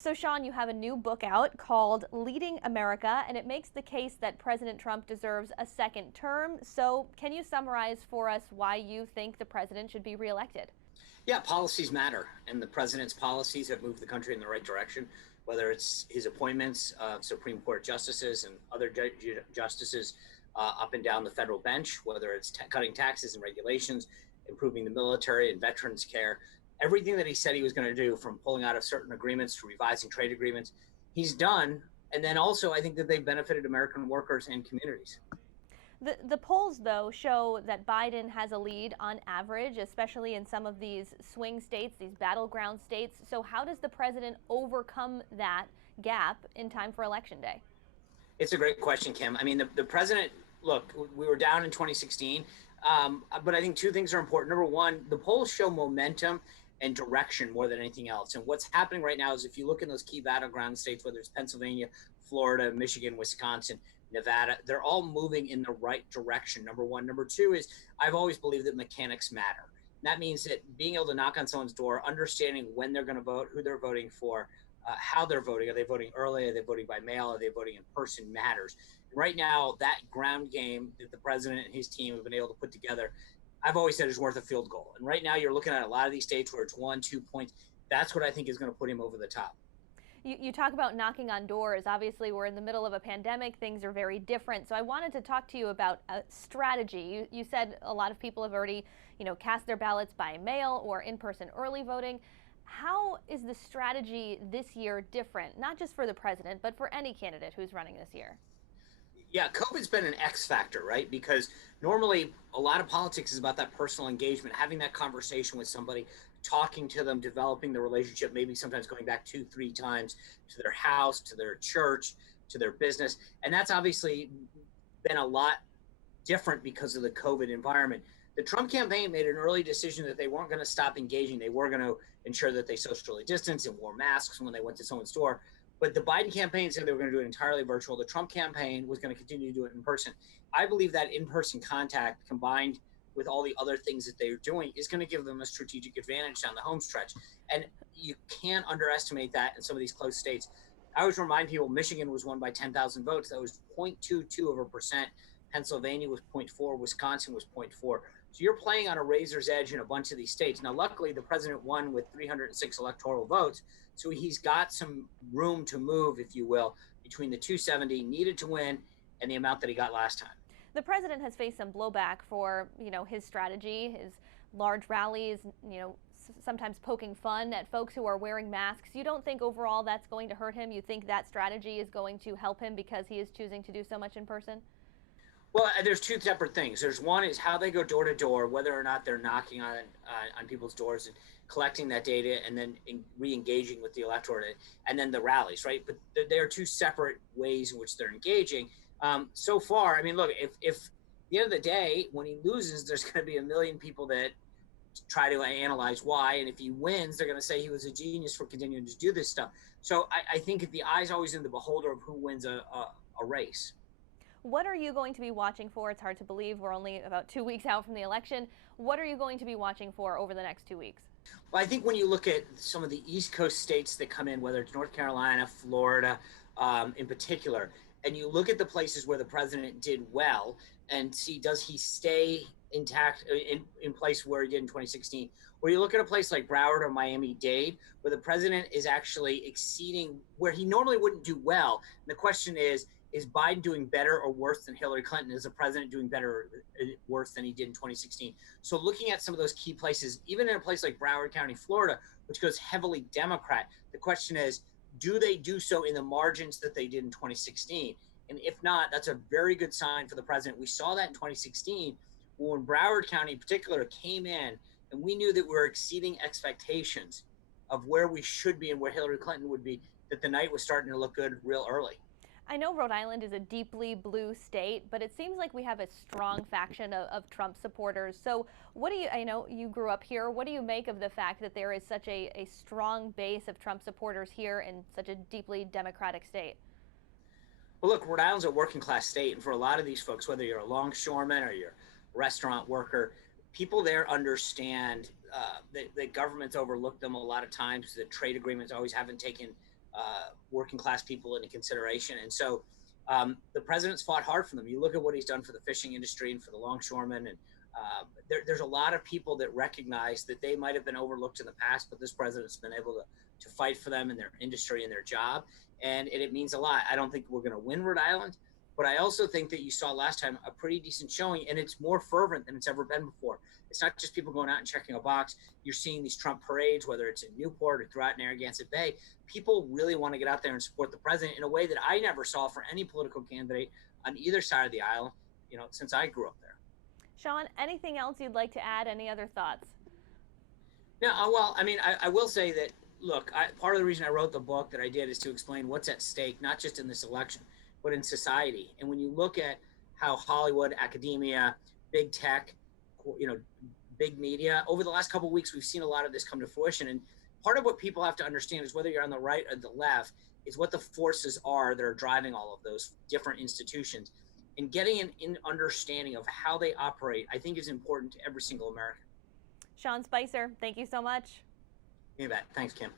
So, Sean, you have a new book out called Leading America, and it makes the case that President Trump deserves a second term. So, can you summarize for us why you think the president should be reelected? Yeah, policies matter, and the president's policies have moved the country in the right direction. Whether it's his appointments of Supreme Court justices and other justices up and down the federal bench, whether it's cutting taxes and regulations, improving the military and veterans care, everything that he said he was going to do, from pulling out of certain agreements to revising trade agreements, he's done. And then also, I think that they've benefited American workers and communities. The polls, though, show that Biden has a lead on average, especially in some of these swing states, these battleground states. So, how does the president overcome that gap in time for Election Day? It's a great question, Kim. I mean, the president, look, we were down in 2016, but I think two things are important. Number one, the polls show momentum and direction more than anything else. And what's happening right now is if you look in those key battleground states, whether it's Pennsylvania, Florida, Michigan, Wisconsin, Nevada, they're all moving in the right direction. Number one. Number two is I've always believed that mechanics matter. That means that being able to knock on someone's door, understanding when they're going to vote, who they're voting for, how they're voting. Are they voting early? Are they voting by mail? Are they voting in person? Matters. Right now, that ground game that the president and his team have been able to put together, I've always said is worth a field goal. And right now, you're looking at a lot of these states where it's 1, 2 points. That's what I think is going to put him over the top. You talk about knocking on doors. Obviously, we're in the middle of a pandemic. Things are very different. So I wanted to talk to you about a strategy. You said a lot of people have already, cast their ballots by mail or in-person early voting. How is the strategy this year different, not just for the president, but for any candidate who's running this year? Yeah, COVID's been an X factor, right? Because normally a lot of politics is about that personal engagement, having that conversation with somebody, talking to them, developing the relationship, maybe sometimes going back 2, 3 times to their house, to their church, to their business. And that's obviously been a lot different because of the COVID environment. The Trump campaign made an early decision that they weren't going to stop engaging. They were going to ensure that they socially distanced and wore masks when they went to someone's door. But the Biden campaign said they were going to do it entirely virtual. The Trump campaign was going to continue to do it in person. I believe that in-person contact combined with all the other things that they're doing is going to give them a strategic advantage down the home stretch. And you can't underestimate that in some of these close states. I always remind people Michigan was won by 10,000 votes. That was 0.22%. Pennsylvania was zero point 0.4. Wisconsin was zero point 0.4. So you're playing on a razor's edge in a bunch of these states. Now, luckily, the president won with 306 electoral votes. So he's got some room to move, if you will, between the 270 needed to win and the amount that he got last time. The president has faced some blowback for, his strategy, his large rallies, sometimes poking fun at folks who are wearing masks. You don't think overall that's going to hurt him? You think that strategy is going to help him because he is choosing to do so much in person? Well, there's two separate things. There's one is how they go door to door, whether or not they're knocking on people's doors and collecting that data, and then re-engaging with the electorate, and then the rallies, right? But there are two separate ways in which they're engaging. So far, I mean, look, if at the end of the day, when he loses, there's going to be a million people that try to analyze why, and if he wins, they're going to say he was a genius for continuing to do this stuff. So I think the eye's always in the beholder of who wins a race. What are you going to be watching for? It's hard to believe we're only about 2 weeks out from the election. What are you going to be watching for over the next 2 weeks? Well, I think when you look at some of the East Coast states that come in, whether it's North Carolina, Florida, in particular, and you look at the places where the president did well and see, does he stay intact in place where he did in 2016? Or you look at a place like Broward or Miami-Dade, where the president is actually exceeding where he normally wouldn't do well. And the question is Biden doing better or worse than Hillary Clinton? Is the president doing better or worse than he did in 2016? So looking at some of those key places, even in a place like Broward County, Florida, which goes heavily Democrat, the question is, do they do so in the margins that they did in 2016? And if not, that's a very good sign for the president. We saw that in 2016 when Broward County in particular came in, and we knew that we were exceeding expectations of where we should be and where Hillary Clinton would be, that the night was starting to look good real early. I know Rhode Island is a deeply blue state, but it seems like we have a strong faction of Trump supporters. So I know you grew up here. What do you make of the fact that there is such a strong base of Trump supporters here in such a deeply Democratic state? Well, look, Rhode Island's a working class state. And for a lot of these folks, whether you're a longshoreman or you're a restaurant worker, people there understand that governments overlook them a lot of times, that trade agreements always haven't taken working class people into consideration. And so the president's fought hard for them. You look at what he's done for the fishing industry and for the longshoremen, and there's a lot of people that recognize that they might have been overlooked in the past, but this president's been able to fight for them and their industry and their job, and it means a lot. I don't think we're going to win Rhode Island, but I also think that you saw last time a pretty decent showing, and it's more fervent than it's ever been before. It's not just people going out and checking a box. You're seeing these Trump parades, whether it's in Newport or throughout Narragansett Bay. People really want to get out there and support the president in a way that I never saw for any political candidate on either side of the aisle, since I grew up there. Sean, anything else you'd like to add? Any other thoughts? No, well, I mean, I will say that, look, part of the reason I wrote the book that I did is to explain what's at stake, not just in this election, but in society. And when you look at how Hollywood, academia, big tech, big media, over the last couple of weeks, we've seen a lot of this come to fruition. And part of what people have to understand is whether you're on the right or the left, is what the forces are that are driving all of those different institutions. And getting an understanding of how they operate, I think, is important to every single American. Sean Spicer, thank you so much. You bet. Thanks, Kim.